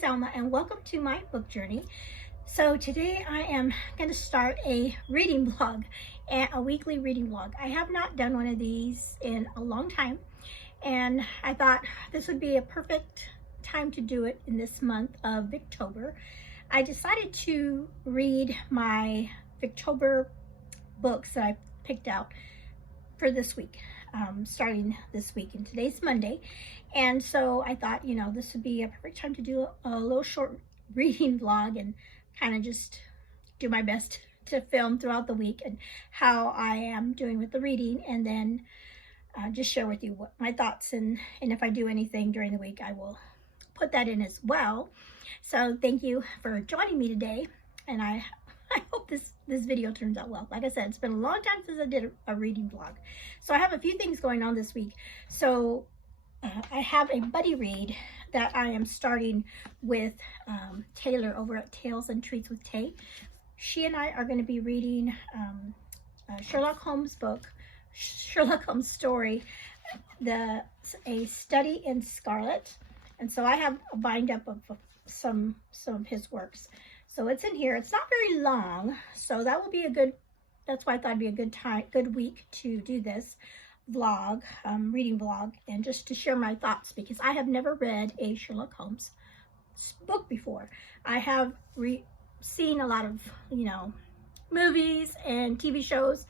is Alma and welcome to my book journey. So today I am going to start a reading vlog, a weekly reading vlog. I have not done one of these in a long time, and I thought this would be a perfect time to do it in this month of Victober. I decided to read my Victober books that I picked out for this week. Starting this week, and today's Monday, and so I thought, this would be a perfect time to do a little short reading vlog and kind of just do my best to film throughout the week and how I am doing with the reading, and then just share with you what my thoughts, and if I do anything during the week, I will put that in as well. So thank you for joining me today, and I hope this video turns out well. Like I said, it's been a long time since I did a reading vlog. So I have a few things going on this week. So I have a buddy read that I am starting with Taylor over at Tales and Treats with Tay. She and I are going to be reading Sherlock Holmes book, Sherlock Holmes story, A Study in Scarlet. And so I have a bind up of some of his works. So it's in here. It's not very long, so that will be a good, that's why I thought it'd be a good week to do this vlog, reading vlog, and just to share my thoughts, because I have never read a Sherlock Holmes book before. I have seen a lot of, movies and TV shows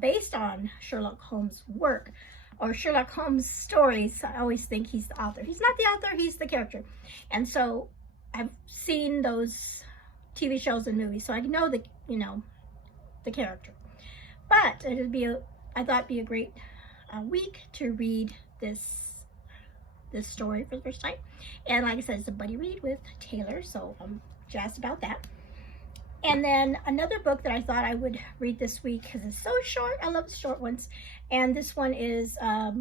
based on Sherlock Holmes' work or Sherlock Holmes stories. I always think he's the author. He's not the author, he's the character. And so I've seen those TV shows and movies, so I know the character. But I thought it'd be a great week to read this story for the first time. And like I said, it's a buddy read with Taylor, so I'm jazzed about that. And then another book that I thought I would read this week, because it's so short. I love the short ones. And this one is a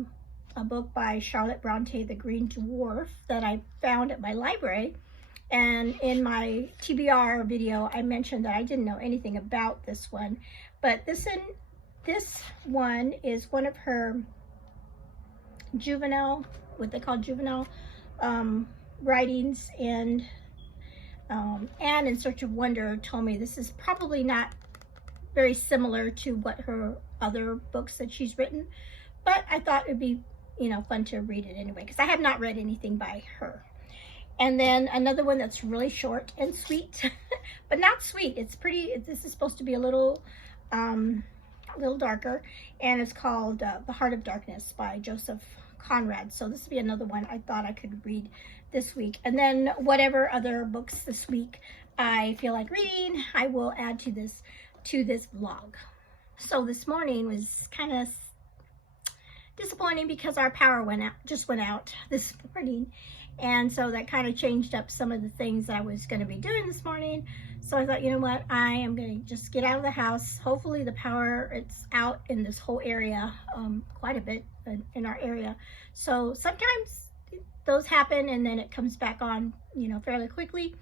book by Charlotte Bronte, The Green Dwarf, that I found at my library. And in my TBR video, I mentioned that I didn't know anything about this one, but this one is one of her juvenile, what they call juvenile writings, and Anne in Search of Wonder told me this is probably not very similar to what her other books that she's written, but I thought it'd be, fun to read it anyway, because I have not read anything by her. And then another one that's really short and sweet, but not sweet. It's pretty. This is supposed to be a little darker, and it's called The Heart of Darkness by Joseph Conrad. So this would be another one I thought I could read this week. And then whatever other books this week I feel like reading, I will add to this vlog. So this morning was kind of disappointing because our power just went out this morning. And so that kind of changed up some of the things that I was going to be doing this morning. So I thought, you know what, I am going to just get out of the house. Hopefully the power, it's out in this whole area, quite a bit in our area. So sometimes those happen and then it comes back on, fairly quickly.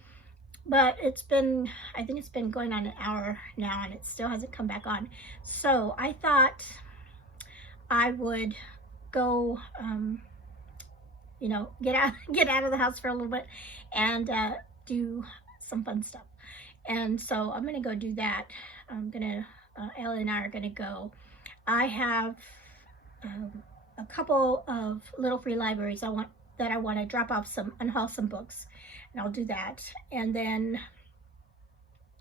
But I think it's been going on an hour now and it still hasn't come back on. So I thought I would go, get out of the house for a little bit and do some fun stuff. And so I'm gonna go do that. Ellie and I are gonna go. I have a couple of little free libraries I want to drop off some unwholesome books, and I'll do that. And then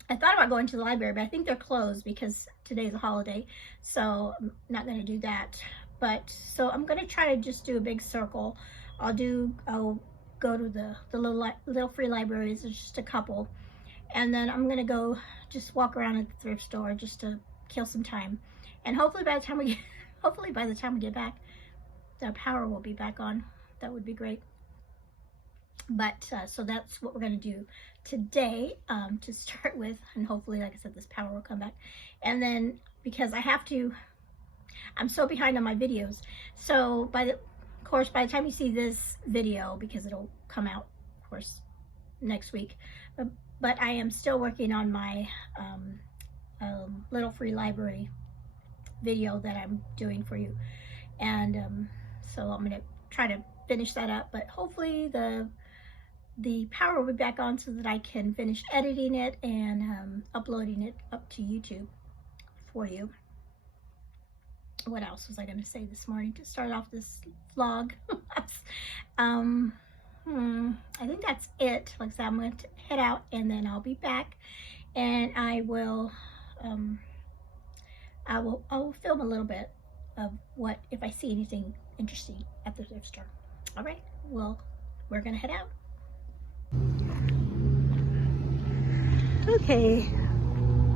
I thought about going to the library, but I think they're closed because today's a holiday, so I'm not gonna do that. But so I'm gonna try to just do a big circle. I'll go to the little free libraries. There's just a couple, and then I'm gonna go just walk around at the thrift store just to kill some time, and hopefully by the time we get back, the power will be back on. That would be great. But so that's what we're gonna do today to start with, and hopefully, like I said, this power will come back. And then because I'm so behind on my videos, so by the time you see this video, because it'll come out, of course, next week, but I am still working on my little free library video that I'm doing for you, and so I'm gonna try to finish that up. But hopefully the the power will be back on so that I can finish editing it and uploading it up to YouTube for you. What else was I going to say this morning to start off this vlog? I think that's it. Like I said, I'm going to head out and then I'll be back, and I will film a little bit of what, if I see anything interesting at the thrift store. All right, well, we're gonna head out. Okay,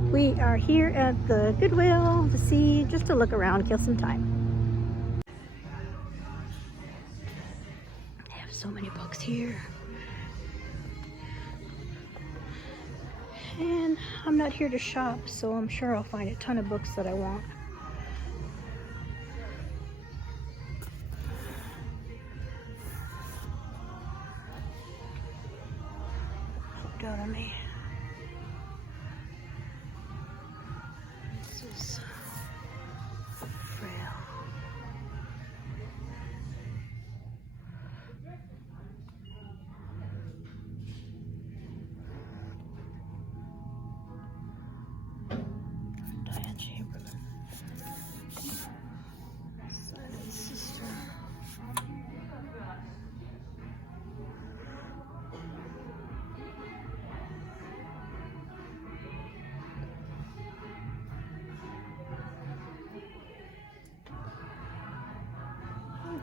we are here at the Goodwill just to look around, kill some time. They have so many books here. And I'm not here to shop, so I'm sure I'll find a ton of books that I want. Look down on me. This is frail.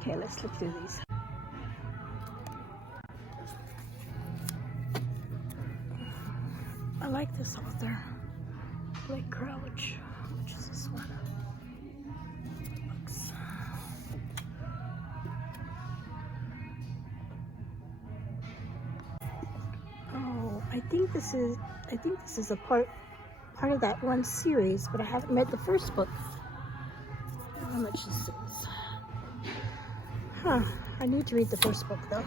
Okay, let's look through these. I like this author, Blake Crouch, which is this one. Books. Oh, I think this is a part of that one series, but I haven't read the first book. I don't know how much this is. Huh, I need to read the first book though.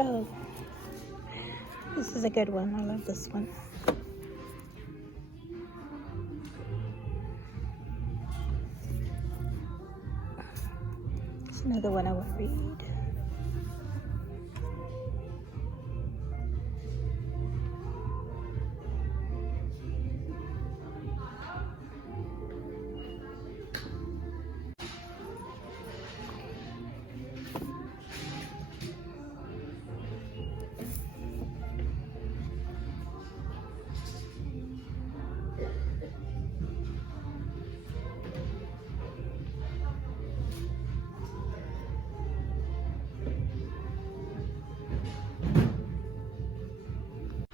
Oh, this is a good one. I love this one. It's another one I want to read.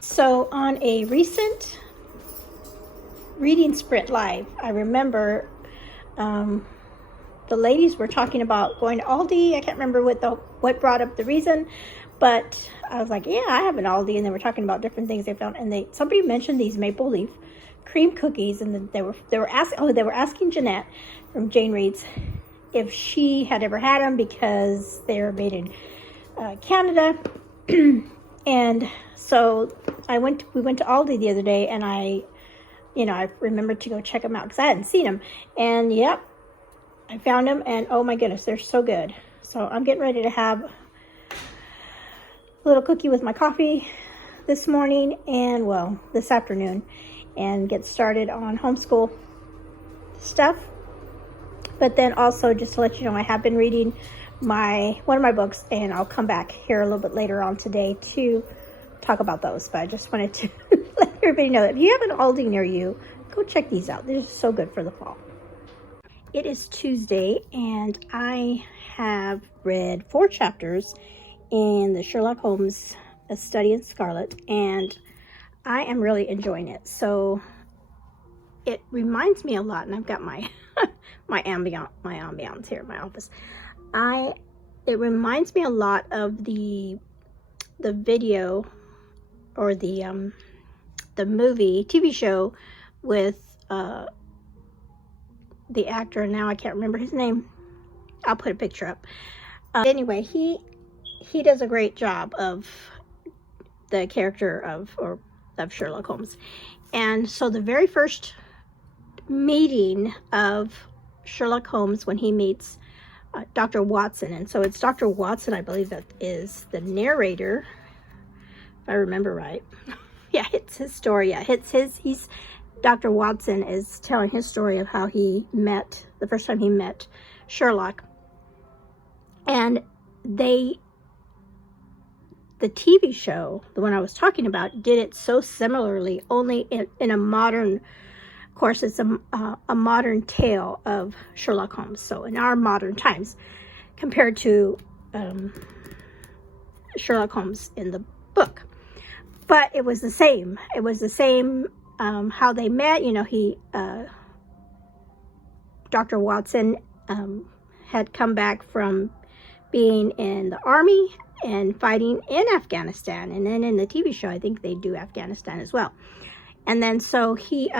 So on a recent reading sprint live, I remember the ladies were talking about going to Aldi. I can't remember what brought up the reason, but I was like, yeah, I have an Aldi, and they were talking about different things they found, and somebody mentioned these maple leaf cream cookies, and they were asking Jeanette from Jane Reads if she had ever had them because they're made in Canada. And so we went to Aldi the other day, and I remembered to go check them out because I hadn't seen them. And yep, I found them, and oh my goodness, they're so good. So I'm getting ready to have a little cookie with my coffee this morning, and well, this afternoon, and get started on homeschool stuff. But then also, just to let you know, I have been reading one of my books, and I'll come back here a little bit later on today to talk about those. But I just wanted to let everybody know that if you have an Aldi near you, go check these out. They're so good for the fall. It is Tuesday, and I have read 4 chapters in the Sherlock Holmes A Study in Scarlet, and I am really enjoying it. So it reminds me a lot, and I've got my my ambiance here in my office. I it reminds me a lot of the video or the movie TV show with the actor. Now I can't remember his name. I'll put a picture up. Anyway, he does a great job of the character of Sherlock Holmes. And so the very first meeting of Sherlock Holmes, when he meets Dr. Watson, and so it's Dr. Watson, I believe, that is the narrator, if I remember right. Yeah, it's his story. Yeah, he's Dr. Watson is telling his story of how he met, the first time he met Sherlock. And the TV show, the one I was talking about, did it so similarly, only in a modern, of course, it's a modern tale of Sherlock Holmes. So in our modern times, compared to Sherlock Holmes in the book. But it was the same. It was the same how they met. You know, Dr. Watson had come back from being in the army and fighting in Afghanistan. And then in the TV show, I think they do Afghanistan as well. And then so he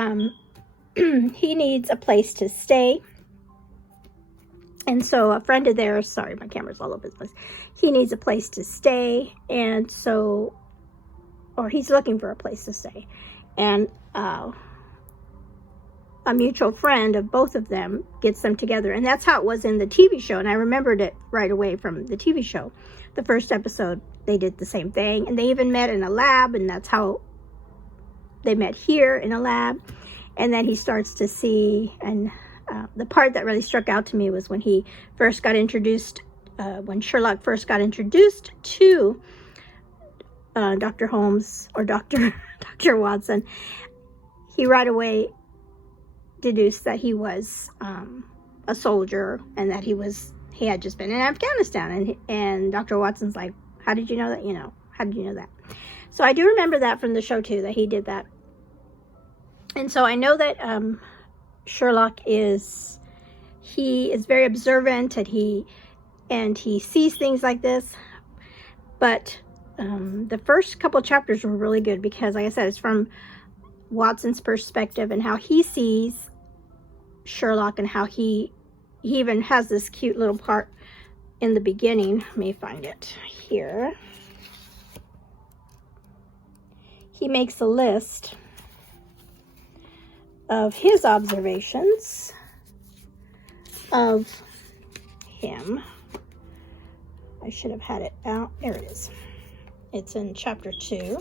he needs a place to stay. And so a friend of theirs, sorry, my camera's all over the place. He needs a place to stay. And so, or he's looking for a place to stay. And a mutual friend of both of them gets them together. And that's how it was in the TV show. And I remembered it right away from the TV show. The first episode, they did the same thing. And they even met in a lab. And that's how they met here, in a lab. And then he starts to see, and the part that really struck out to me was when he first got introduced, when Sherlock first got introduced to Dr. Holmes, or Dr. Watson, he right away deduced that he was a soldier, and that he had just been in Afghanistan. And Dr. Watson's like, how did you know that? You know, how did you know that? So I do remember that from the show too, that he did that. And so I know that Sherlock is very observant, and he sees things like this. But the first couple chapters were really good because, like I said, it's from Watson's perspective and how he sees Sherlock, and how he even has this cute little part in the beginning. Let me find it here. He makes a list of his observations of him. I should have had it out. There it is. It's in chapter 2.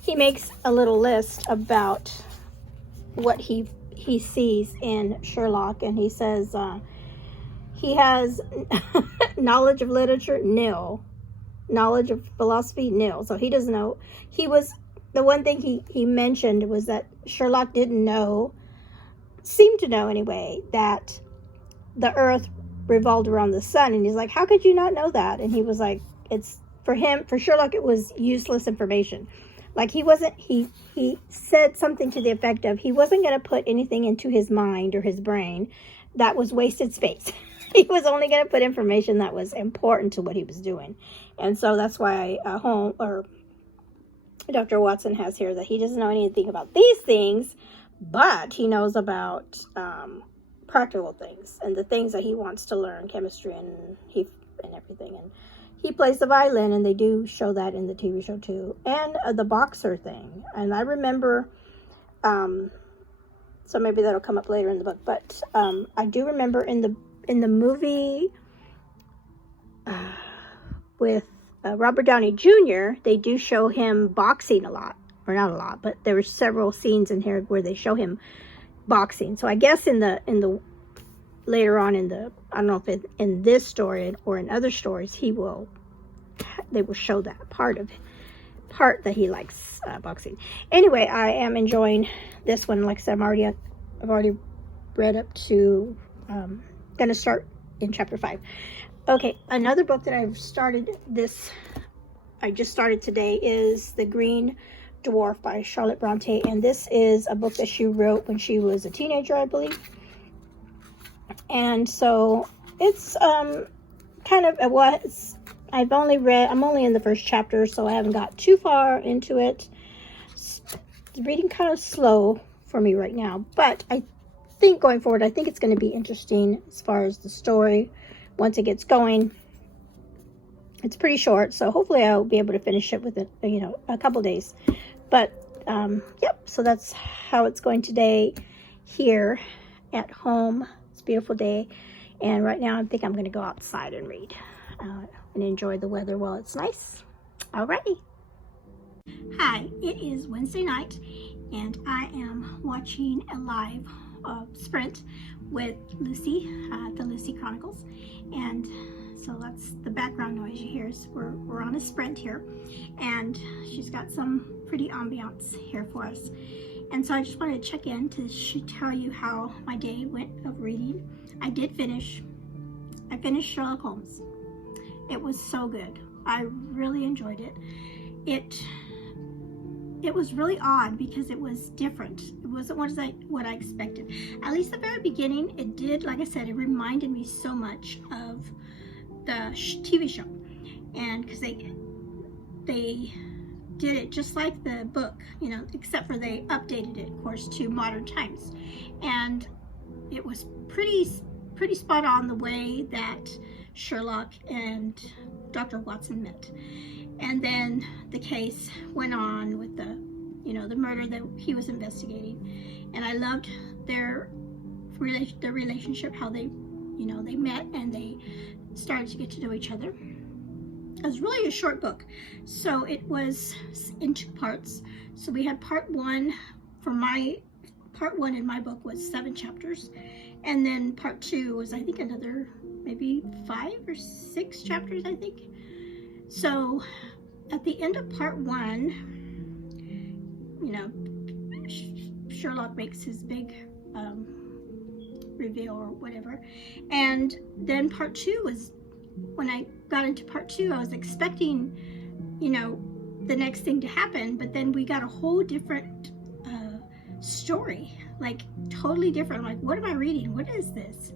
He makes a little list about what he sees in Sherlock, and he says he has knowledge of literature, nil. Knowledge of philosophy, nil. So he doesn't know. The one thing he mentioned was that Sherlock seemed to know anyway, that the earth revolved around the sun. And he's like, how could you not know that? And he was like, for Sherlock, it was useless information. Like he said something to the effect of, he wasn't going to put anything into his mind or his brain that was wasted space. He was only going to put information that was important to what he was doing. And so that's why Dr. Watson has here that he doesn't know anything about these things, but he knows about practical things and the things that he wants to learn, chemistry and everything. And he plays the violin, and they do show that in the TV show too, and the boxer thing. And I remember, so maybe that'll come up later in the book, but I do remember in the movie with Robert Downey Jr., they do show him boxing a lot, or not a lot, but there were several scenes in here where they show him boxing. So I guess in the later on in the, I don't know if in this story or in other stories, they will show that part that he likes boxing. Anyway, I am enjoying this one. Like I said, I've already read up to, gonna start in chapter 5. Okay, another book that I just started today is The Green Dwarf by Charlotte Bronte, and this is a book that she wrote when she was a teenager, I believe. And so it's kind kind of, I'm only in the first chapter, so I haven't got too far into it. It's reading kind of slow for me right now, but I think going forward, I think it's going to be interesting as far as the story once it gets going. It's pretty short, so hopefully I'll be able to finish it within, a couple days. But yep, so that's how it's going today here at home. It's a beautiful day, and right now I think I'm going to go outside and read and enjoy the weather while it's nice. Alrighty. Hi, it is Wednesday night, and I am watching a live sprint with Lucy, the Lucy Chronicles, and so that's the background noise you hear. Is we're on a sprint here, and she's got some pretty ambiance here for us. And so I just wanted to check in to tell you how my day went of reading. I finished Sherlock Holmes. It was so good. I really enjoyed it. It was really odd because it was different. It wasn't what I expected. At least the very beginning, it did, like I said, it reminded me so much of the TV show. And because they did it just like the book, except for they updated it, of course, to modern times. And it was pretty spot on the way that Sherlock and Dr. Watson met. And then the case went on with the murder that he was investigating. And I loved their relationship, how they met and they started to get to know each other. It was really a short book, so it was in 2 parts. So we had part one in my book was 7 chapters, and then part 2 was, I think, another maybe 5 or 6 chapters, I think. So at the end of part 1, Sherlock makes his big reveal or whatever, and then part 2 was, when I got into part 2, I was expecting the next thing to happen, but then we got a whole different story, like totally different. I'm like, what am I reading? What is this?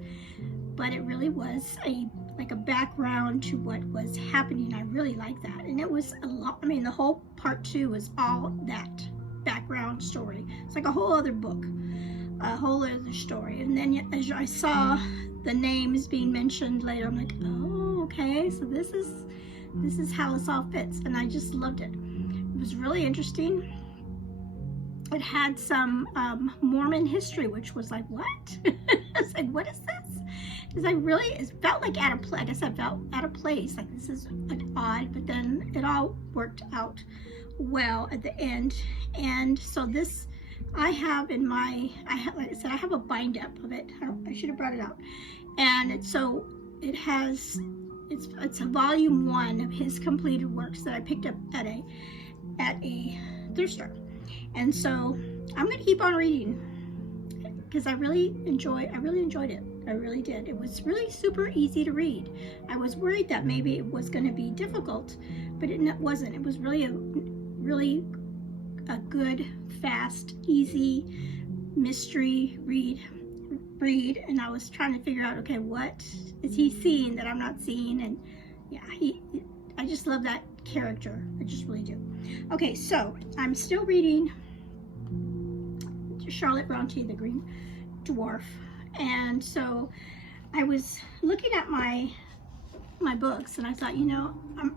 But it really was a background to what was happening. I really liked that, and it was a lot. I mean, the whole part 2 was all that background story. It's like a whole other book, a whole other story. And then as I saw the names being mentioned later, I'm like, oh, okay, so this is how this all fits, and I just loved it. It was really interesting. It had some Mormon history, which was like, what? I was like, what is this? It felt like out of place. I guess I felt out of place. Like, this is odd, but then it all worked out well at the end. And so this, I have like I said, I have a bind up of it. I should have brought it out. And it's a volume 1 of his completed works that I picked up at a thrift store. And so I'm going to keep on reading because I really enjoyed it. I really did. It was really super easy to read. I was worried that maybe it was going to be difficult, but it wasn't. It was really a good, fast, easy mystery read, and I was trying to figure out, okay, what is he seeing that I'm not seeing? And yeah, I just love that character. I just really do. Okay, so I'm still reading Charlotte Bronte, The Green Dwarf. And so I was looking at my books, and I thought,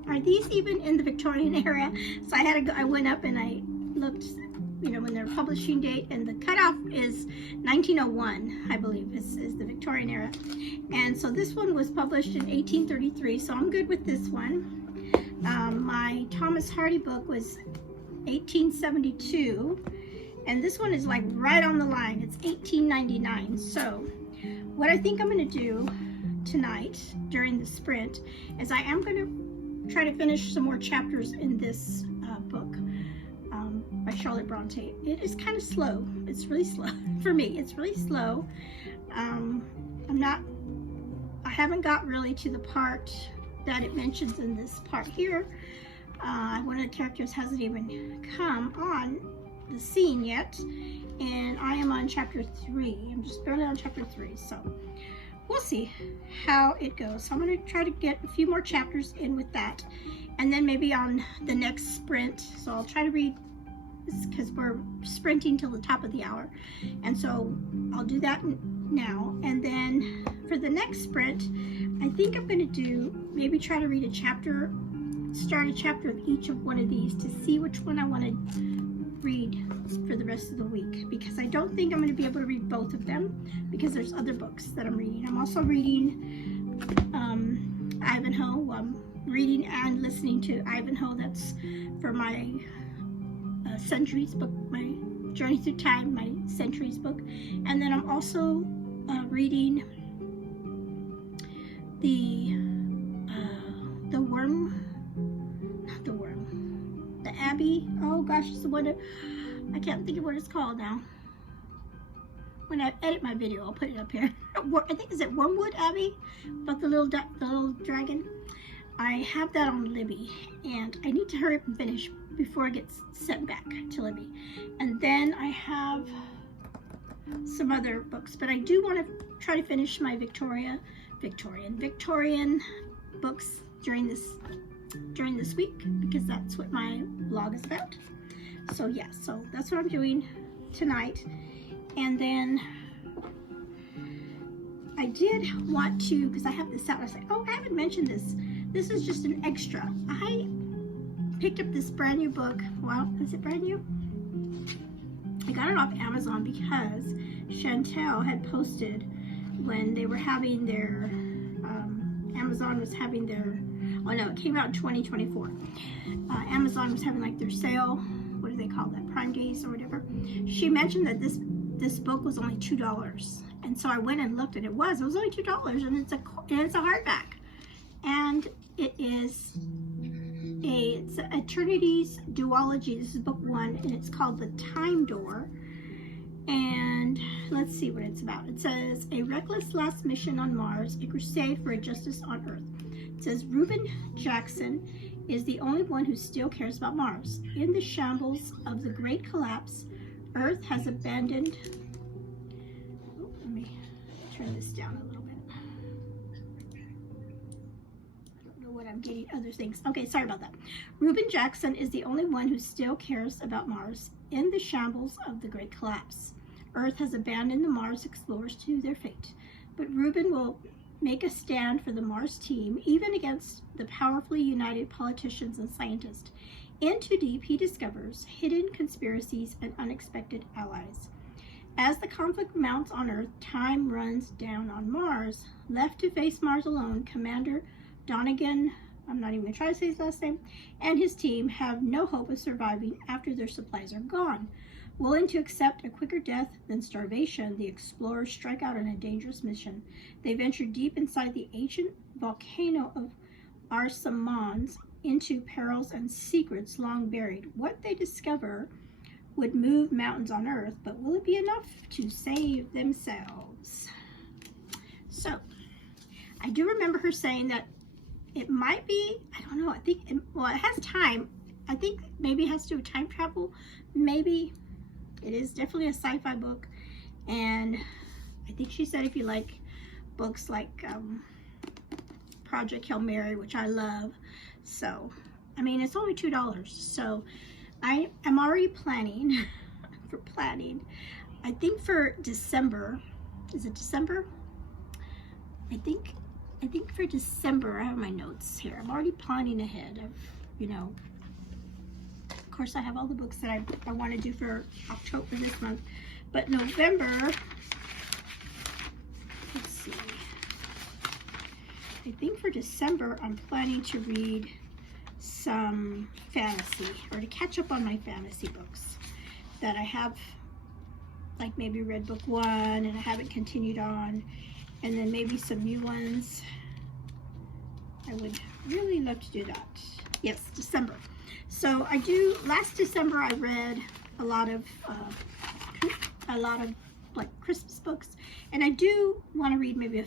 are these even in the Victorian era? So I went up and I looked, when their publishing date, and the cutoff is 1901, I believe, is the Victorian era. And so this one was published in 1833, so I'm good with this one. My Thomas Hardy book was 1872, and this one is like right on the line. It's 1899. So what I think I'm going to do tonight during the sprint is I am going to try to finish some more chapters in this book by Charlotte Bronte. It is kind of slow. It's really slow for me. It's really slow. I haven't got really to the part that it mentions in this part here. One of the characters hasn't even come on the scene yet, and I am on chapter 3. I'm just barely on chapter 3, so we'll see how it goes. So I'm going to try to get a few more chapters in with that, and then maybe on the next sprint. So I'll try to read, because we're sprinting till the top of the hour, and so I'll do that now. And then for the next sprint, I think I'm going to do, maybe try to read a chapter, start a chapter of each of one of these to see which one I want to read for the rest of the week, because I don't think I'm going to be able to read both of them, because there's other books that I'm reading. I'm also reading Ivanhoe. I'm reading and listening to Ivanhoe. That's for my Centuries book, my Journey Through Time, my Centuries book. And then I'm also reading the Abbey. Oh gosh, it's the one that, I can't think of what it's called now. When I edit my video, I'll put it up here. I think, is it Wormwood Abbey? About the little dragon. I have that on Libby, and I need to hurry up and finish before it gets sent back to Libby. And then I have some other books, but I do want to try to finish my Victorian books during this week, because that's what my blog is about. So yeah, so that's what I'm doing tonight. And then I did want to, because I have this out, I was like, oh, I haven't mentioned this. This is just an extra. I picked up this brand new book. Well, is it brand new? I got it off Amazon because Chantel had posted when they were having their, Amazon was having their, oh no, it came out in 2024. Amazon was having like their sale, what do they call that, Prime Days or whatever. She mentioned that this book was only $2. And so I went and looked, and it was only $2, and it's a hardback. And it's Eternity's Duology. This is book 1, and it's called The Time Door. And let's see what it's about. It says, a reckless last mission on Mars, a crusade for a justice on Earth. It says, Reuben Jackson is the only one who still cares about Mars. In the shambles of the Great Collapse, Earth has abandoned... Oh, let me turn this down a little bit. I'm getting other things. Okay, sorry about that. Reuben Jackson is the only one who still cares about Mars. In the shambles of the Great Collapse, Earth has abandoned the Mars explorers to their fate. But Reuben will make a stand for the Mars team, even against the powerfully united politicians and scientists. In Too Deep, he discovers hidden conspiracies and unexpected allies. As the conflict mounts on Earth, time runs down on Mars. Left to face Mars alone, Commander Donegan, I'm not even going to try to say his last name, and his team have no hope of surviving after their supplies are gone. Willing to accept a quicker death than starvation, the explorers strike out on a dangerous mission. They venture deep inside the ancient volcano of Arsamans into perils and secrets long buried. What they discover would move mountains on Earth, but will it be enough to save themselves? So, I do remember her saying that it might be, I don't know, I think, well, it has time. I think maybe it has to do with time travel. Maybe. It is definitely a sci-fi book. And I think she said if you like books like Project Hail Mary, which I love. So, I mean, it's only $2. So, I am already planning, I think for December, is it December? I think for December, I have my notes here. I'm already planning ahead of, you know, of course I have all the books that I want to do for October this month. But November, let's see. I think for December, I'm planning to read some fantasy, or to catch up on my fantasy books that I have, like maybe read book 1 and I haven't continued on. And then maybe some new ones. I would really love to do that. Yes, December. So last December I read a lot of like Christmas books. And I do want to read maybe a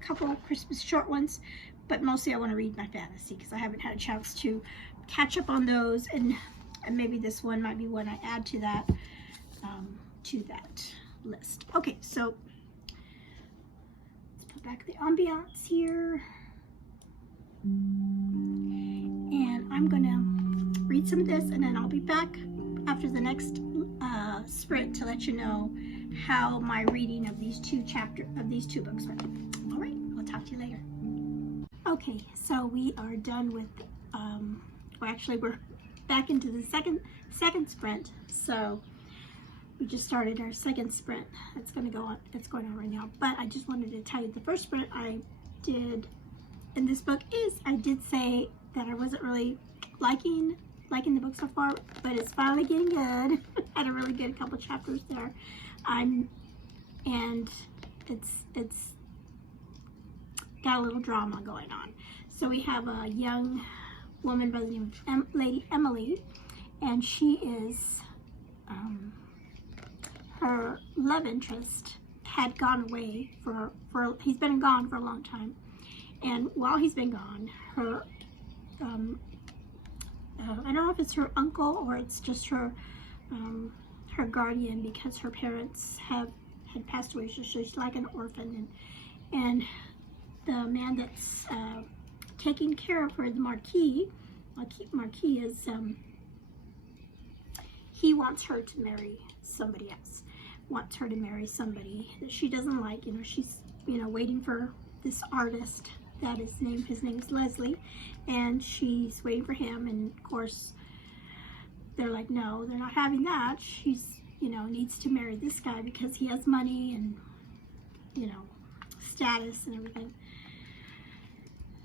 couple Christmas short ones, but mostly I want to read my fantasy because I haven't had a chance to catch up on those. And maybe this one might be one I add to that list. Okay, so back the ambiance here. And I'm gonna read some of this, and then I'll be back after the next sprint to let you know how my reading of these two books went. All right, I'll talk to you later. Okay, so we are done with, well, actually we're back into the second sprint. So we just started our second sprint. It's going on right now. But I just wanted to tell you the first sprint I did in this book is I did say that I wasn't really liking the book so far, but it's finally getting good. Had a really good couple chapters there. And it's got a little drama going on. So we have a young woman by the name of Lady Emily, and she is her love interest had gone away he's been gone for a long time, and while he's been gone, her I don't know if it's her uncle or it's just her guardian, because her parents had passed away, so she's like an orphan, and the man that's taking care of her, the Marquis is he wants her to marry somebody else, wants her to marry somebody that she doesn't like. She's waiting for this artist that his name is Leslie, and she's waiting for him, and of course they're like, no, they're not having that. She's needs to marry this guy because he has money and status and everything.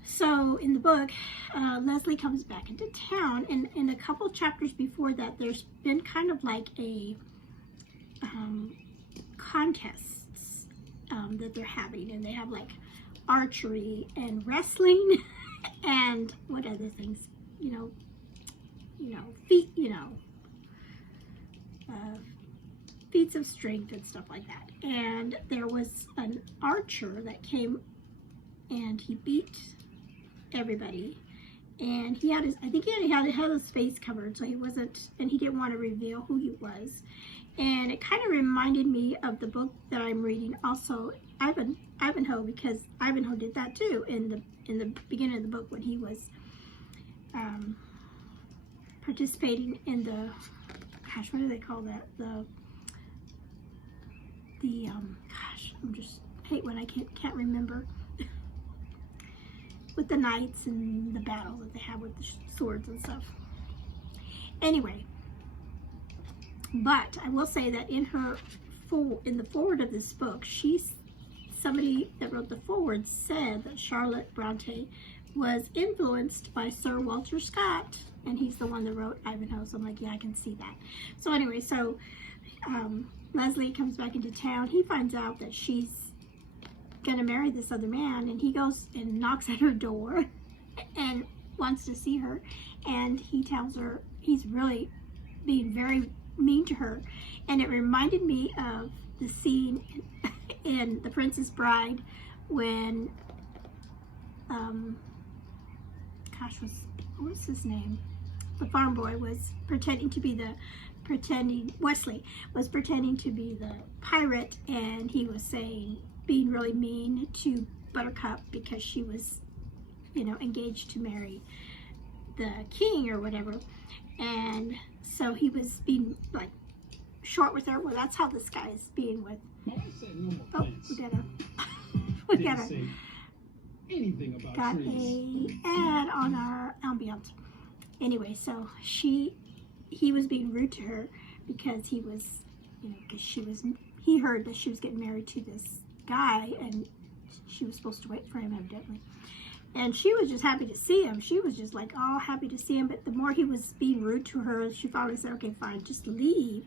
So in the book, Leslie comes back into town, and in a couple chapters before that, there's been kind of like a contests that they're having, and they have like archery and wrestling and what other things, feats of strength and stuff like that. And there was an archer that came and he beat everybody, and he had I think he had his face covered, so he wasn't, and he didn't want to reveal who he was. And it kind of reminded me of the book that I'm reading, also Ivanhoe, because Ivanhoe did that too in the beginning of the book when he was participating in the, gosh, what do they call that? Gosh, I'm just hate when I can't remember. With the knights and the battle that they have with the swords and stuff. Anyway, but I will say that in the foreword of this book, somebody that wrote the foreword said that Charlotte Bronte was influenced by Sir Walter Scott, and he's the one that wrote Ivanhoe. So I'm like, yeah, I can see that. So anyway, so Leslie comes back into town. He finds out that she's gonna marry this other man, and he goes and knocks at her door and wants to see her, and he tells her he's really being very mean to her. And it reminded me of the scene in The Princess Bride when what's his name, the farm boy was Wesley was pretending to be the pirate, and he was being really mean to Buttercup because she was engaged to marry the king or whatever. And so he was being like short with her. Well, that's how this guy is being with. We got an ad on our ambiance. Anyway, so he was being rude to her because he was, because he heard that she was getting married to this guy, and she was supposed to wait for him evidently. And she was just happy to see him. She was just like all happy to see him. But the more he was being rude to her, she finally said, okay, fine, just leave.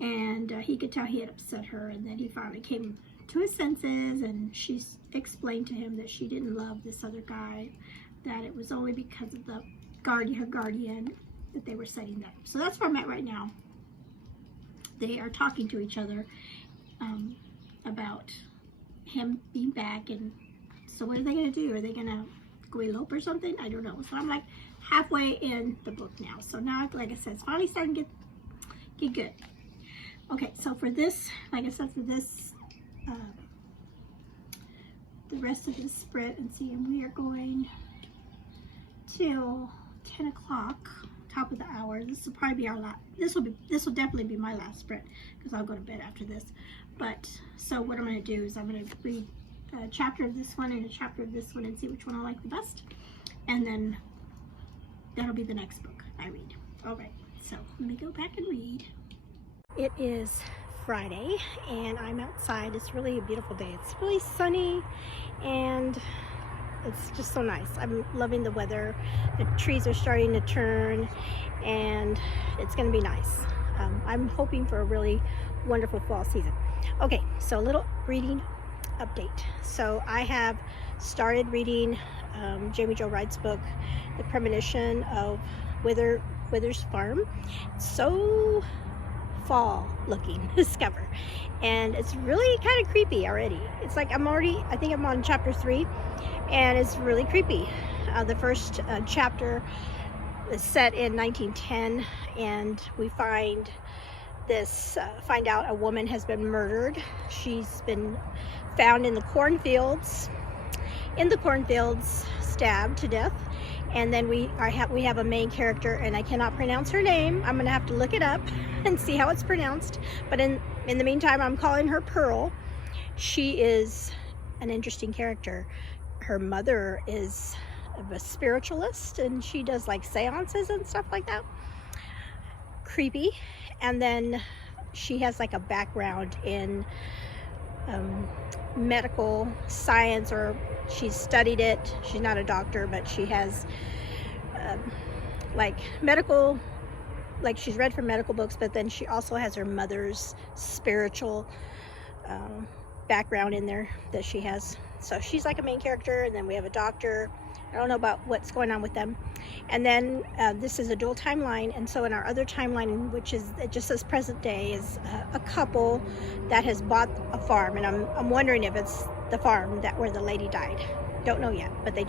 And he could tell he had upset her. And then he finally came to his senses, and she explained to him that she didn't love this other guy, that it was only because of her guardian that they were setting that up. So that's where I'm at right now. They are talking to each other about him being back, and so what are they going to do? Are they going to go elope or something? I don't know. So I'm like halfway in the book now. So now, like I said, it's finally starting to get good. Okay, so for this, like I said, for this the rest of this spread and see, and we are going till 10 o'clock, top of the hour. This will probably be our last, this will definitely be my last spread because I'll go to bed after this. But so what I'm going to do is I'm going to read a chapter of this one and a chapter of this one and see which one I like the best, and then that'll be the next book I read. All right, so let me go back and read. It is Friday and I'm outside. It's really a beautiful day. It's really sunny and it's just so nice. I'm loving the weather. The trees are starting to turn and it's going to be nice. I'm hoping for a really wonderful fall season. Okay, so a little reading update. So I have started reading Jamie Jo Wright's book, The Premonition of Wither's Farm. It's so fall looking, this cover, and it's really kind of creepy already. It's like I think I'm on chapter 3 and it's really creepy. The first chapter is set in 1910 and we find out a woman has been murdered. She's been found in the cornfields, stabbed to death. And then we have a main character, and I cannot pronounce her name. I'm gonna have to look it up and see how it's pronounced. But in the meantime, I'm calling her Pearl. She is an interesting character. Her mother is a spiritualist, and she does like seances and stuff like that. Creepy. And then she has like a background in medical science, or she's studied it. She's not a doctor, but she has like she's read from medical books, but then she also has her mother's spiritual background in there that she has. So she's like a main character, and then we have a doctor. I don't know about what's going on with them. And then this is a dual timeline, and so in our other timeline, which is, it just says present day, is a couple that has bought a farm, and I'm wondering if it's the farm where the lady died. Don't know yet, but they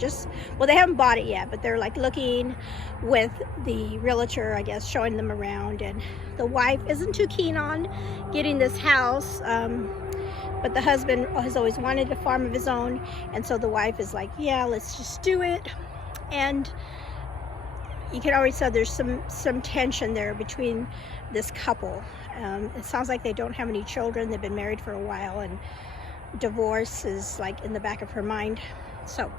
haven't bought it yet, but they're like looking with the realtor, I guess, showing them around, and the wife isn't too keen on getting this house, but the husband has always wanted a farm of his own, and so the wife is like, yeah, let's just do it. And you can already tell there's some tension there between this couple. It sounds like they don't have any children. They've been married for a while, and divorce is like in the back of her mind. So,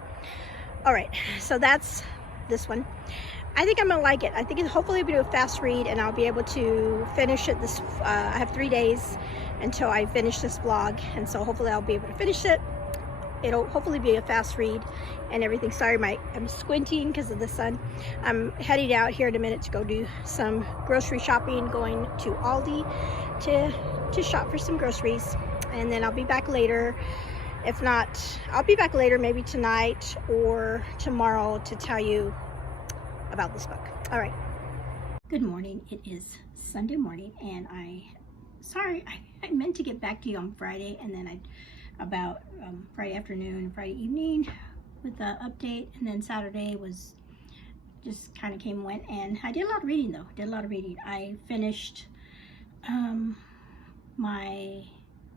all right, so that's this one. I think I'm gonna like it. I think hopefully it'll be a fast read, and I'll be able to finish it I have 3 days until I finish this vlog, and so hopefully I'll be able to finish it. It'll hopefully be a fast read and everything. Sorry, I'm squinting because of the sun. I'm heading out here in a minute to go do some grocery shopping, going to Aldi to shop for some groceries, and then I'll be back later. If not, I'll be back later, maybe tonight or tomorrow, to tell you about this book. All right. Good morning. It is Sunday morning, and I meant to get back to you on Friday, and then about Friday afternoon, Friday evening with the update, and then Saturday was just kind of came and went, and I did a lot of reading though. I finished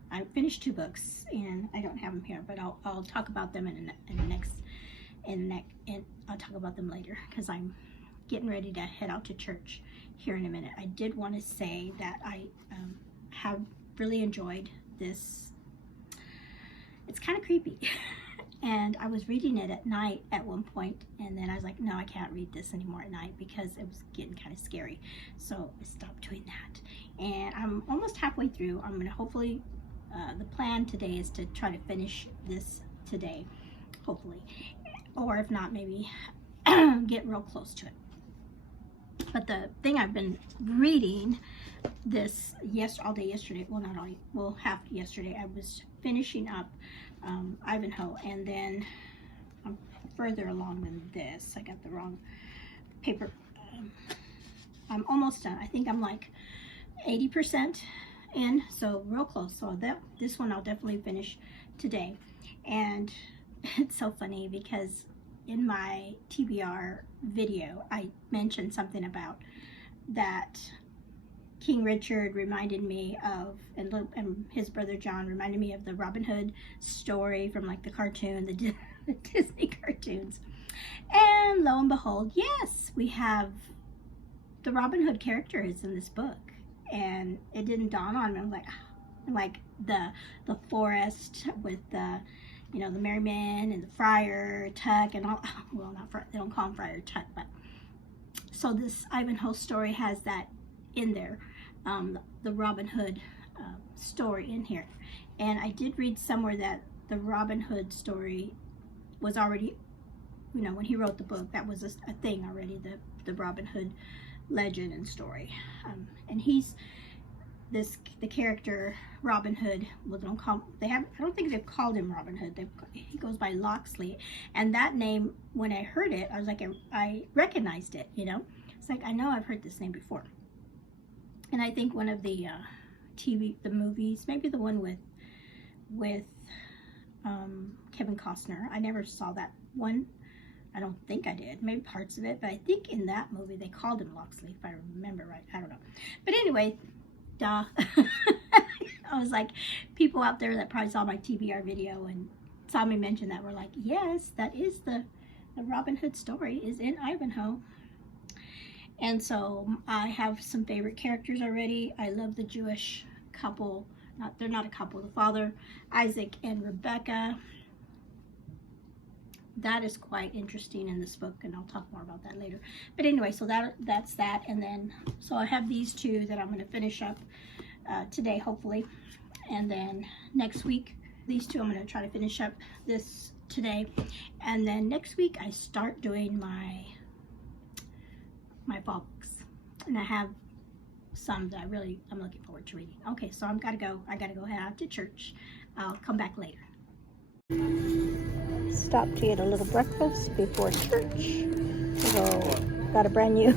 I finished 2 books, and I don't have them here, but I'll talk about them and I'll talk about them later because I'm getting ready to head out to church here in a minute. I did want to say that I have really enjoyed this. It's kind of creepy. And I was reading it at night at one point, and then I was like, no, I can't read this anymore at night because it was getting kind of scary. So I stopped doing that. And I'm almost halfway through. I'm going to hopefully, the plan today is to try to finish this today, hopefully. Or if not, maybe get real close to it. But the thing I've been reading all day yesterday, well, not all, well, half yesterday, I was finishing up Ivanhoe, and then I'm further along than this. I got the wrong paper. I'm almost done. I think I'm like 80% in, so real close. So this one I'll definitely finish today. And it's so funny because in my TBR video I mentioned something about that King Richard reminded me of, and his brother John reminded me of the Robin Hood story from like the cartoon, the Disney cartoons. And lo and behold, yes, we have the Robin Hood character is in this book. And it didn't dawn on me. I was like the forest with the, you know, the merry men and the friar Tuck and all. Well, not friar, they don't call him Friar Tuck, but so this Ivanhoe story has that in there, the Robin Hood story in here. And I did read somewhere that the Robin Hood story was already, you know, when he wrote the book, that was a thing already, the Robin Hood legend and story. And he's the character Robin Hood. Well, I don't think they've called him Robin Hood. He goes by Locksley, and that name, when I heard it, I was like, I recognized it. You know, it's like I know I've heard this name before. And I think one of the the movies, maybe the one with Kevin Costner. I never saw that one. I don't think I did. Maybe parts of it, but I think in that movie they called him Locksley, if I remember right. I don't know. But anyway, duh. I was like, people out there that probably saw my TBR video and saw me mention that were like, yes, that is the Robin Hood story is in Ivanhoe. And so I have some favorite characters already. I love the Jewish couple. They're not a couple. The father, Isaac and Rebecca. That is quite interesting in this book, and I'll talk more about that later. But anyway, so that's that. And then, so I have these two that I'm going to finish up today, hopefully. And then next week, these two I'm going to try to finish up this today. And then next week, I start doing my fall books. And I have some that I'm looking forward to reading. Okay, so I gotta go head out to church. I'll come back later. Stop to get a little breakfast before church. So got a brand new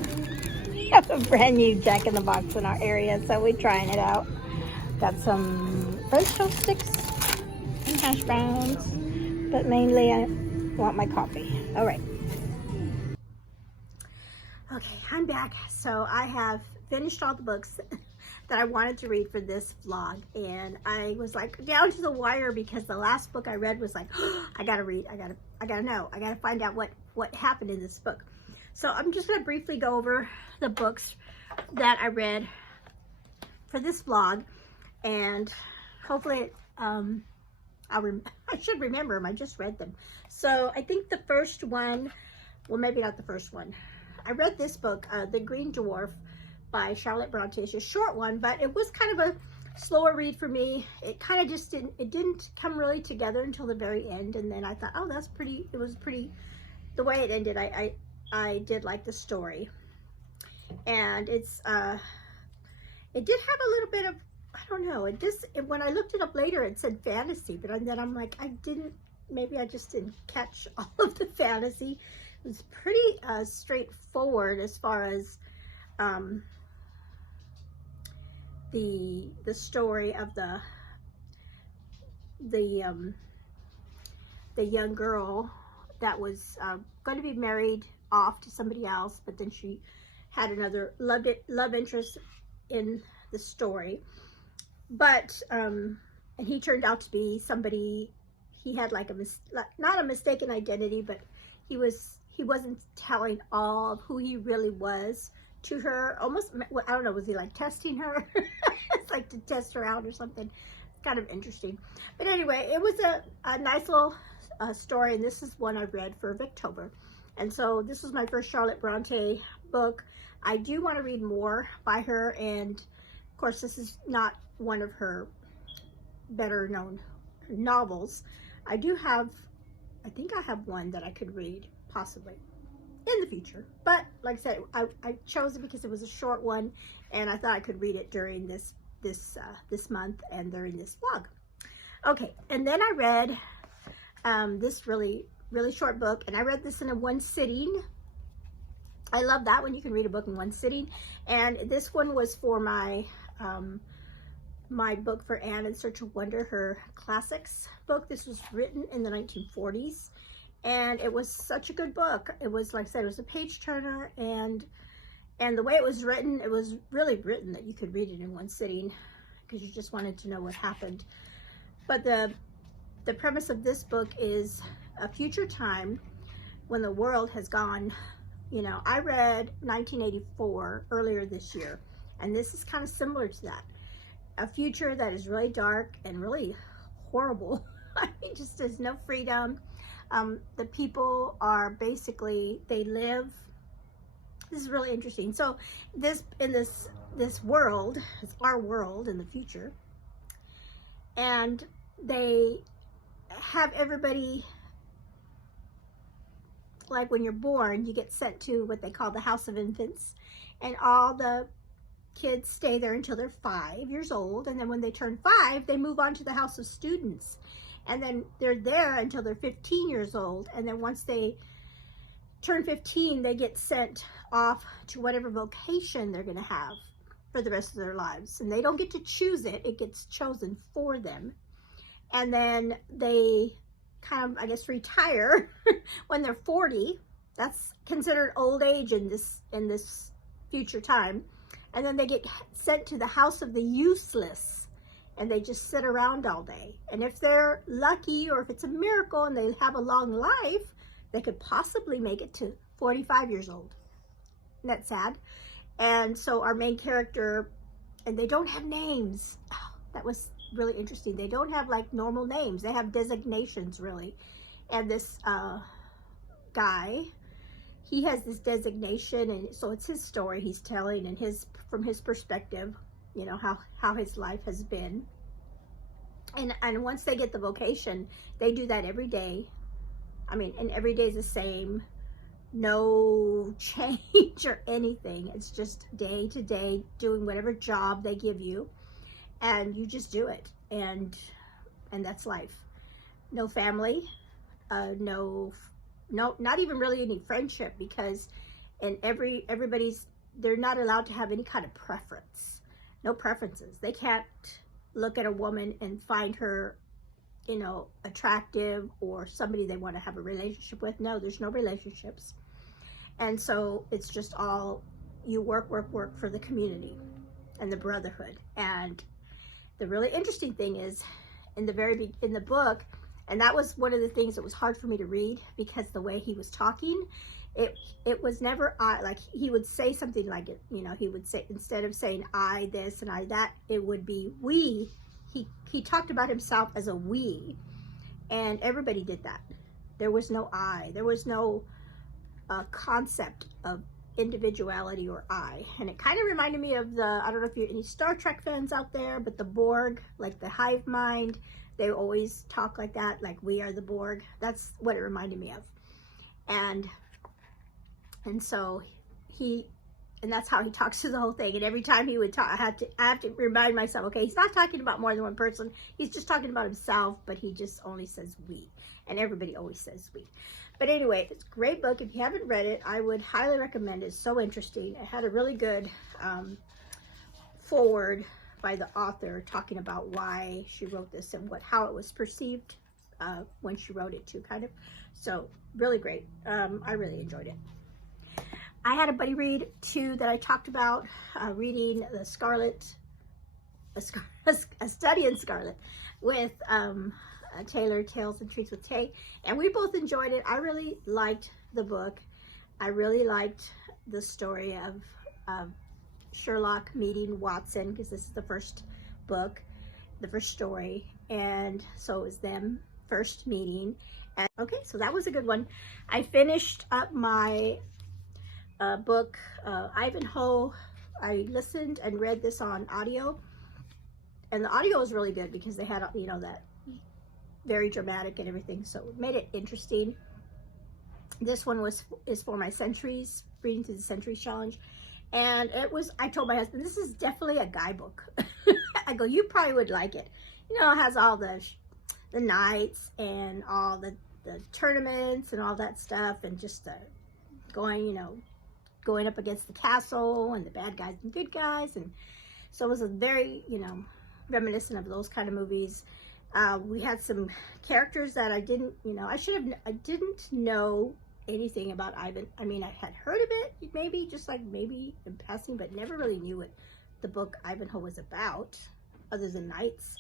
we have a brand new Jack in the Box in our area, so we're trying it out. Got some French toast sticks and hash browns, but mainly I want my coffee. All right. Okay, I'm back. So I have finished all the books that I wanted to read for this vlog, and I was like down to the wire because the last book I read was like, oh, I gotta read, I gotta know, I gotta find out what happened in this book. So I'm just gonna briefly go over the books that I read for this vlog, and hopefully I should remember them. I just read them. So I think the first one, well, maybe not the first one. I read this book, The Green Dwarf by Charlotte Bronte. It's a short one, but it was kind of a slower read for me. It kind of just didn't come really together until the very end. And then I thought, oh, that's pretty, it was pretty, the way it ended, I did like the story. And it did have a little bit of, I don't know, when I looked it up later, it said fantasy, but then I'm like, maybe I just didn't catch all of the fantasy. It was pretty straightforward as far as the story of the young girl that was going to be married off to somebody else, but then she had another love interest in the story. But and he turned out to be somebody. He had like not a mistaken identity, but he wasn't telling all of who he really was to her. Almost, I don't know, was he like testing her? It's like to test her out or something. It's kind of interesting. But anyway, it was a nice little story, and this is one I read for Victober. And so this was my first Charlotte Bronte book. I do want to read more by her, and of course this is not one of her better known novels. I think I have one that I could read possibly in the future, but like I said, I chose it because it was a short one, and I thought I could read it during this month and during this vlog. Okay, and then I read this really short book, and I read this in one sitting. I love that when you can read a book in one sitting. And this one was for my my book for Anne in Search of Wonder, her classics book. This was written in the 1940s, and it was such a good book. It was, like I said, it was a page turner, and And the way it was written, it was really written that you could read it in one sitting because you just wanted to know what happened. But the premise of this book is a future time when the world has gone, you know, I read 1984 earlier this year, and this is kind of similar to that. A future that is really dark and really horrible. I mean, just there's no freedom. The people are basically, they live, this is really interesting. So this world, it's our world in the future, and they have everybody, like when you're born, you get sent to what they call the House of Infants, and all the kids stay there until they're 5 years old, and then when they turn 5, they move on to the House of Students, and then they're there until they're 15 years old, and then once they turn 15, they get sent off to whatever vocation they're going to have for the rest of their lives, and they don't get to choose it, it gets chosen for them. And then they kind of, I guess, retire when they're 40. That's considered old age in this future time. And then they get sent to the house of the useless, and they just sit around all day. And if they're lucky, or if it's a miracle and they have a long life, they could possibly make it to 45 years old. Isn't that sad? And so our main character, and they don't have names. Oh, that was really interesting. They don't have like normal names. They have designations, really. And this guy, he has this designation, and so it's his story he's telling, and from his perspective, you know, how his life has been. And once they get the vocation, they do that every day. I mean, and every day is the same. No change or anything. It's just day to day doing whatever job they give you, and you just do it, and that's life. No family, no, not even really any friendship, because everybody's, they're not allowed to have any kind of preference. No preferences. They can't look at a woman and find her, you know, attractive or somebody they want to have a relationship with. No, there's no relationships. And so it's just all, you work for the community and the brotherhood. And the really interesting thing is, in the book, and that was one of the things that was hard for me to read, because the way he was talking, it was never I. Like, he would say something like, it, you know, he would say, instead of saying I this and I that, it would be we. He talked about himself as a we, and everybody did that. There was no I. There was no concept of individuality or I. And it kind of reminded me of I don't know if you're any Star Trek fans out there, but the Borg, like the hive mind, they always talk like that, like we are the Borg. That's what it reminded me of. And so and that's how he talks through the whole thing. And every time he would talk, I have to remind myself, okay, he's not talking about more than one person. He's just talking about himself, but he just only says we. And everybody always says we. But anyway, it's a great book. If you haven't read it, I would highly recommend it. It's so interesting. It had a really good foreword by the author talking about why she wrote this and how it was perceived when she wrote it too, kind of. So really great. I really enjoyed it. I had a buddy read too that I talked about, reading the A Study in Scarlet with Taylor, Tales and Treats with Tay, and we both enjoyed it. I really liked the book. I really liked the story of Sherlock meeting Watson, because this is the first book, the first story, and so it was them first meeting. And okay, so that was a good one. I finished up my book, Ivanhoe. I listened and read this on audio, and the audio was really good because they had, you know, that very dramatic and everything, so it made it interesting. This one is for my Centuries, reading through the Centuries challenge, and I told my husband, this is definitely a guy book. I go, you probably would like it. You know, it has all the knights and all the tournaments and all that stuff, and just going up against the castle and the bad guys and good guys, and so it was a very, you know, reminiscent of those kind of movies. We had some characters that I didn't know anything about Ivan. I mean, I had heard of it, maybe, just like maybe in passing, but never really knew what the book Ivanhoe was about, other than knights.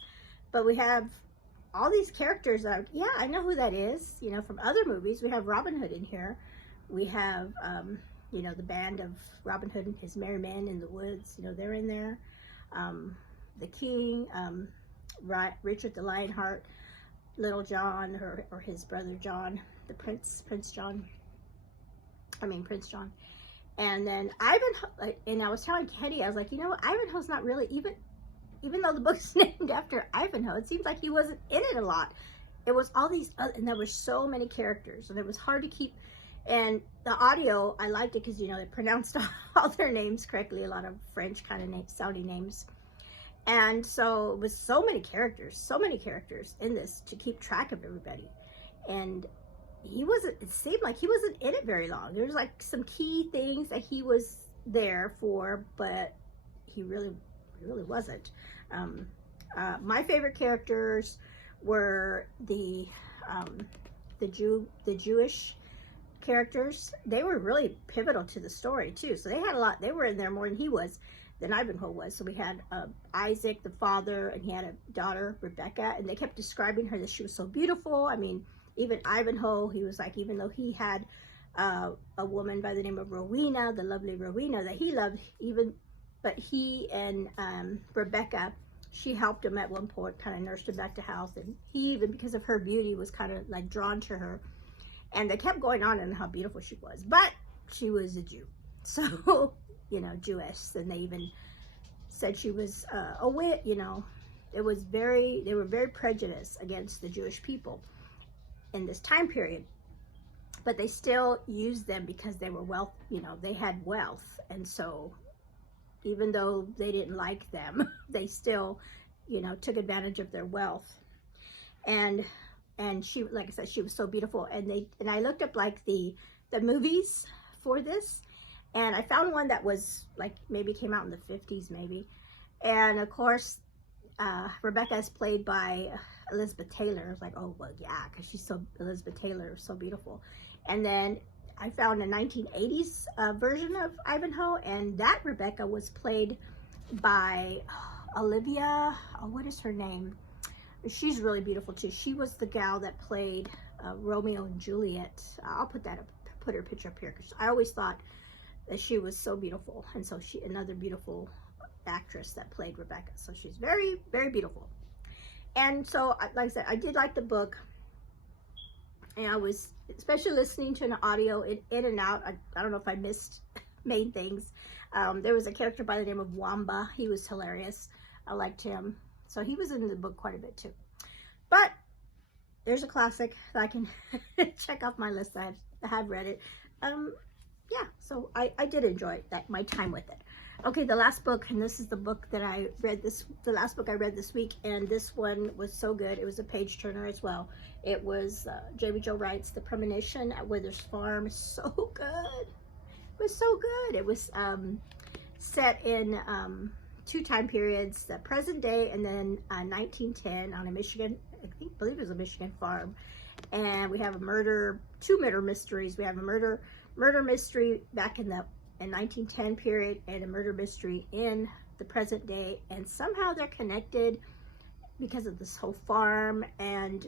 But we have all these characters that, yeah, I know who that is, you know, from other movies. We have Robin Hood in here. We have, you know, the band of Robin Hood and his merry men in the woods, you know, they're in there. The king, Richard the Lionheart, Little John, or his brother John, the Prince John. Prince John. And then Ivanhoe, and I was telling Kenny, I was like, you know what, Ivanhoe's not really, even though the book's named after Ivanhoe, it seems like he wasn't in it a lot. It was all these other, and there were so many characters, and it was hard to keep. And the audio, I liked it because, you know, they pronounced all their names correctly, a lot of French kind of sounding names. And so it was so many characters in this to keep track of everybody. And it seemed like he wasn't in it very long. There was like some key things that he was there for, but he really wasn't. My favorite characters were the Jewish characters. They were really pivotal to the story too. So they had a lot. They were in there more than Ivanhoe was. So we had Isaac, the father, and he had a daughter, Rebecca, and they kept describing her that she was so beautiful. I mean, even Ivanhoe, he was like, even though he had a woman by the name of Rowena, the lovely Rowena that he loved, but he and Rebecca, she helped him at one point, kind of nursed him back to health, and he, even because of her beauty, was kind of like drawn to her. And they kept going on and how beautiful she was, but she was a Jew, so you know, Jewish, and they even said she was a wit. You know, they were very prejudiced against the Jewish people in this time period, but they still used them because they were you know, they had wealth, and so even though they didn't like them, they still, you know, took advantage of their wealth. And she, like I said, she was so beautiful. And I looked up like the movies for this, and I found one that was like, maybe came out in the 50s maybe. And of course, Rebecca is played by Elizabeth Taylor. I was like, oh, well, yeah, because Elizabeth Taylor is so beautiful. And then I found a 1980s version of Ivanhoe, and that Rebecca was played by Olivia, what is her name? She's really beautiful too. She was the gal that played Romeo and Juliet. I'll put her picture up here, because I always thought that she was so beautiful. And so another beautiful actress that played Rebecca. So she's very, very beautiful. And so, like I said, I did like the book. And I was especially listening to an audio in and out. I don't know if I missed main things. There was a character by the name of Wamba. He was hilarious. I liked him. So he was in the book quite a bit too. But there's a classic that I can check off my list. I have read it. Yeah, so I did enjoy my time with it. Okay, the last book, and this is the book that I read the last book I read this week, and this one was so good. It was a page turner as well. It was J.B. Joe Wright's The Premonition at Wither's Farm. So good. It was so good. It was set in two time periods, the present day and then 1910 on a Michigan, I believe it was a Michigan farm. And we have two murder mysteries. We have a murder mystery back in 1910 period, and a murder mystery in the present day, and somehow they're connected because of this whole farm. And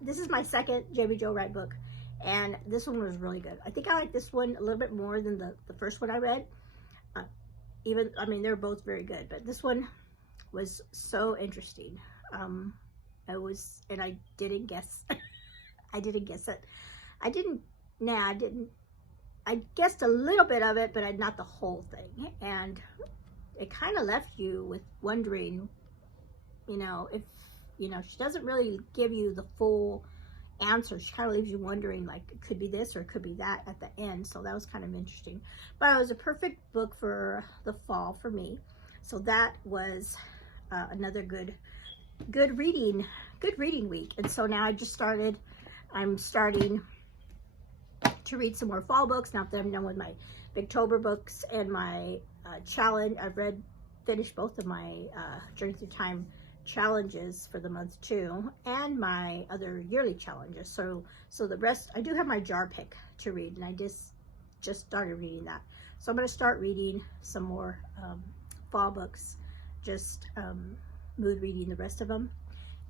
this is my second J.B. Joe Wright book, and this one was really good. I think I like this one a little bit more than the first one I read. They're both very good, but this one was so interesting. And I didn't guess. I didn't guess it. I guessed a little bit of it, but not the whole thing. And it kind of left you with wondering, if, she doesn't really give you the full answer. She kind of leaves you wondering, like, it could be this or it could be that at the end. So that was kind of interesting. But it was a perfect book for the fall for me. So that was another good reading week. And so now I'm starting to read some more fall books now that I'm done with my Victober books and my challenge. I've finished both of my Journey Through Time challenges for the month too, and my other yearly challenges. So the rest, I do have my jar pick to read, and I just started reading that. So I'm going to start reading some more fall books, just mood reading the rest of them.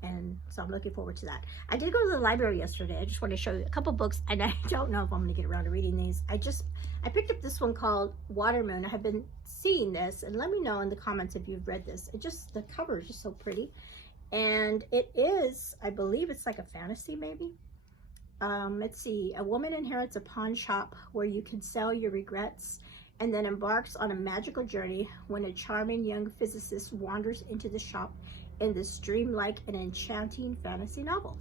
And so I'm looking forward to that. I did go to the library yesterday. I just want to show you a couple books, and I don't know if I'm going to get around to reading these. I picked up this one called Watermoon. I have been seeing this, and let me know in the comments if you've read this. The cover is just so pretty. And it is, I believe it's like a fantasy maybe. Let's see. A woman inherits a pawn shop where you can sell your regrets, and then embarks on a magical journey when a charming young physicist wanders into the shop in this dreamlike and enchanting fantasy novel.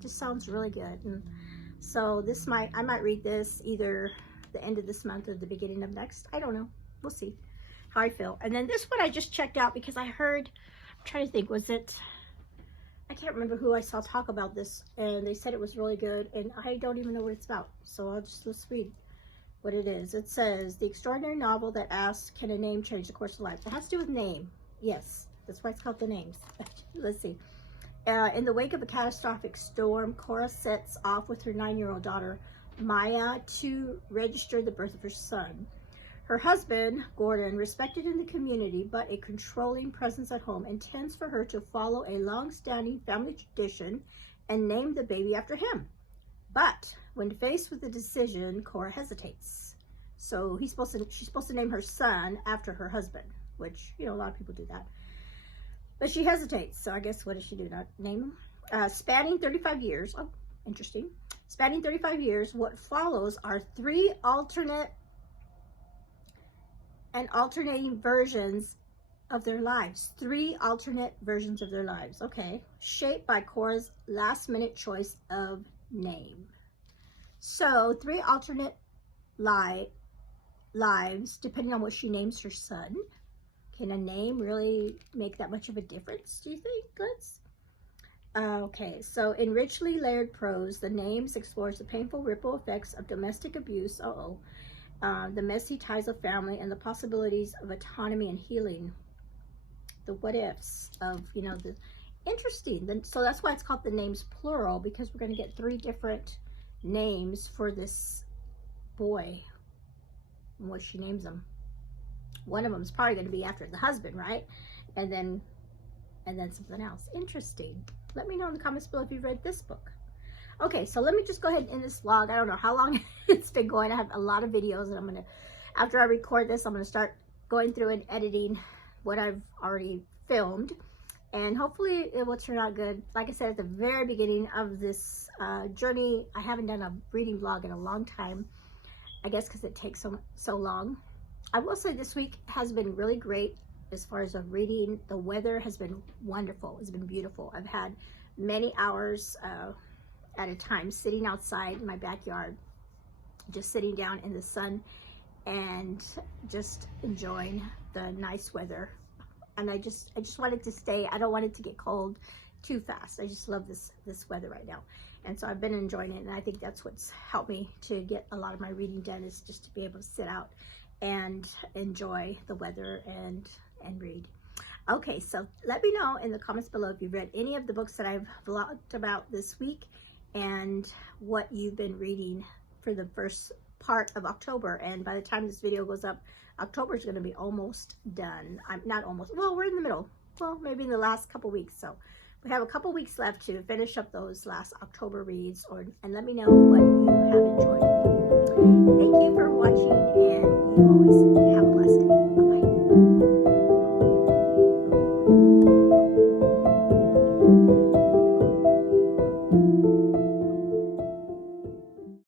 Just sounds really good. And so I might read this either the end of this month or the beginning of next. I don't know. We'll see how I feel. And then this one I just checked out because I heard, I'm trying to think, I can't remember who I saw talk about this, and they said it was really good, and I don't even know what it's about. So let's read what it is. It says, the extraordinary novel that asks, can a name change the course of life? It has to do with name. Yes. That's why it's called The Names. Let's see. In the wake of a catastrophic storm, Cora sets off with her 9-year-old daughter, Maya, to register the birth of her son. Her husband, Gordon, respected in the community, but a controlling presence at home, intends for her to follow a long-standing family tradition and name the baby after him. But when faced with the decision, Cora hesitates. So she's supposed to name her son after her husband, which, a lot of people do that. But she hesitates, so I guess what does she do? Not name him? Spanning 35 years, oh, interesting. Spanning 35 years, what follows are 3 alternate and alternating versions of their lives. 3 alternate versions of their lives, okay. Shaped by Cora's last-minute choice of name. So 3 alternate lives, depending on what she names her son. Can a name really make that much of a difference, do you think? Okay, so in richly layered prose, The Names explores the painful ripple effects of domestic abuse, the messy ties of family, and the possibilities of autonomy and healing. The what ifs of, interesting. So that's why it's called The Names plural, because we're going to get 3 different names for this boy and what she names him. One of them is probably going to be after the husband, right? And then something else. Interesting. Let me know in the comments below if you've read this book. Okay, so let me just go ahead and end this vlog. I don't know how long it's been going. I have a lot of videos, and after I record this, I'm going to start going through and editing what I've already filmed. And hopefully it will turn out good. Like I said at the very beginning of this journey, I haven't done a reading vlog in a long time. I guess because it takes so long. I will say this week has been really great as far as reading. The weather has been wonderful. It's been beautiful. I've had many hours at a time sitting outside in my backyard, just sitting down in the sun and just enjoying the nice weather. And I just wanted to stay. I don't want it to get cold too fast. I just love this weather right now. And so I've been enjoying it, and I think that's what's helped me to get a lot of my reading done, is just to be able to sit out and enjoy the weather and read. Okay, so let me know in the comments below if you've read any of the books that I've vlogged about this week, and what you've been reading for the first part of October. And by the time this video goes up, October is going to be almost done. I'm not almost, well, we're in the middle, well, maybe in the last couple weeks. So we have a couple weeks left to finish up those last October reads, and let me know what you have enjoyed. Thank you for watching, and you always have a blessed day.